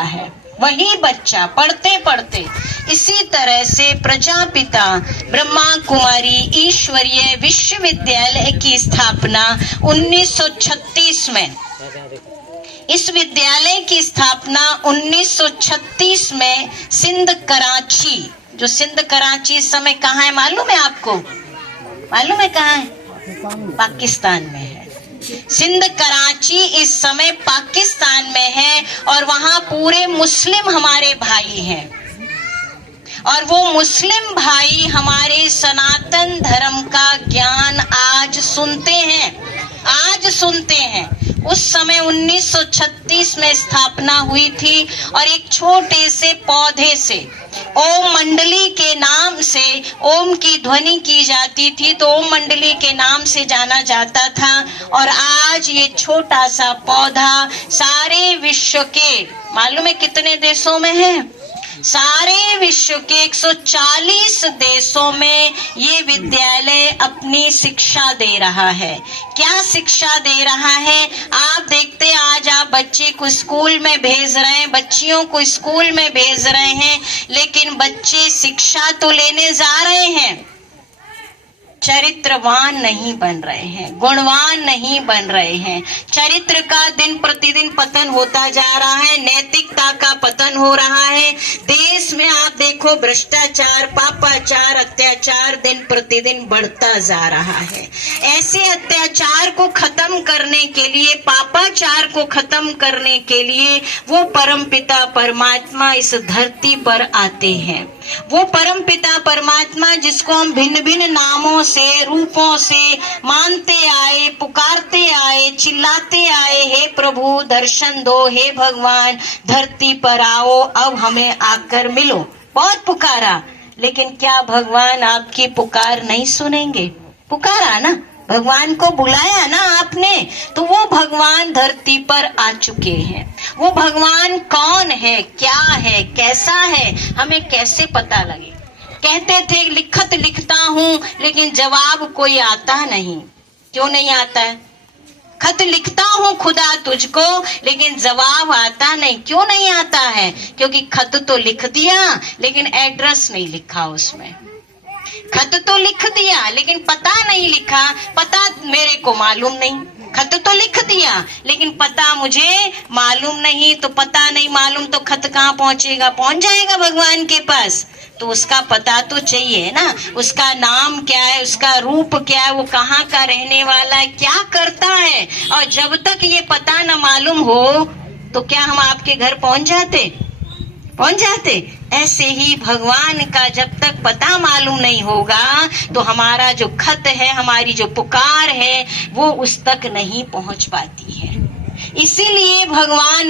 जाता है, वही बच्चा पढ़ते पढ़ते। इसी तरह से प्रजापिता ब्रह्मा कुमारी ईश्वरीय विश्वविद्यालय की स्थापना 1936 में, इस विद्यालय की स्थापना 1936 में सिंध कराची, जो सिंध कराची इस समय कहाँ है मालूम है आपको? मालूम है कहाँ है? पाकिस्तान में है। सिंध कराची इस समय पाकिस्तान में है और वहां पूरे मुस्लिम हमारे भाई हैं और वो मुस्लिम भाई हमारे सनातन धर्म का ज्ञान आज सुनते हैं, आज सुनते हैं। उस समय 1936 में स्थापना हुई थी और एक छोटे से पौधे से ओम मंडली के नाम से ओम की ध्वनि की जाती थी, तो ओम मंडली के नाम से जाना जाता था। और आज ये छोटा सा पौधा सारे विश्व के, मालूम है कितने देशों में है? सारे विश्व के 140 देशों में ये विद्यालय अपनी शिक्षा दे रहा है। क्या शिक्षा दे रहा है? आप देखते, आज आप बच्चे को स्कूल में भेज रहे हैं, बच्चियों को स्कूल में भेज रहे हैं, लेकिन बच्चे शिक्षा तो लेने जा रहे हैं, चरित्रवान नहीं बन रहे हैं, गुणवान नहीं बन रहे हैं। चरित्र का दिन प्रतिदिन पतन होता जा रहा है, नैतिकता का पतन हो रहा है। देश में आप देखो भ्रष्टाचार, पापाचार, अत्याचार दिन प्रतिदिन बढ़ता जा रहा है। ऐसे अत्याचार को खत्म करने के लिए, पापाचार को खत्म करने के लिए वो परमपिता परमात्मा इस धरती पर आते हैं। वो परमपिता परमात्मा जिसको हम भिन्न भिन्न नामों से, रूपों से मानते आए, पुकारते आए, चिल्लाते आए, हे प्रभु दर्शन दो, हे भगवान धरती पर आओ, अब हमें आकर मिलो। बहुत पुकारा, लेकिन क्या भगवान आपकी पुकार नहीं सुनेंगे? पुकारा ना, भगवान को बुलाया ना आपने, तो वो भगवान धरती पर आ चुके हैं। वो भगवान कौन है, क्या है, कैसा है, हमें कैसे पता लगे? कहते थे लिखत लिखता हूँ लेकिन जवाब कोई आता नहीं। क्यों नहीं आता है? खत लिखता हूँ खुदा तुझको लेकिन जवाब आता नहीं। क्यों नहीं आता है? क्योंकि खत तो लिख दिया लेकिन एड्रेस नहीं लिखा उसमें। खत तो लिख दिया लेकिन पता नहीं लिखा, पता मेरे को मालूम नहीं। खत तो लिख दिया लेकिन पता मुझे मालूम नहीं, तो पता नहीं मालूम तो खत कहाँ पहुंचेगा? पहुंच जाएगा भगवान के पास, तो उसका पता तो चाहिए ना। उसका नाम क्या है, उसका रूप क्या है, वो कहाँ का रहने वाला है, क्या करता है। और जब तक ये पता न मालूम हो तो क्या हम आपके घर पहुंच जाते? पहुंच जाते? ऐसे ही भगवान का जब तक पता मालूम नहीं होगा तो हमारा जो खत है, हमारी जो पुकार है, वो उस तक नहीं पहुंच पाती है। इसीलिए भगवान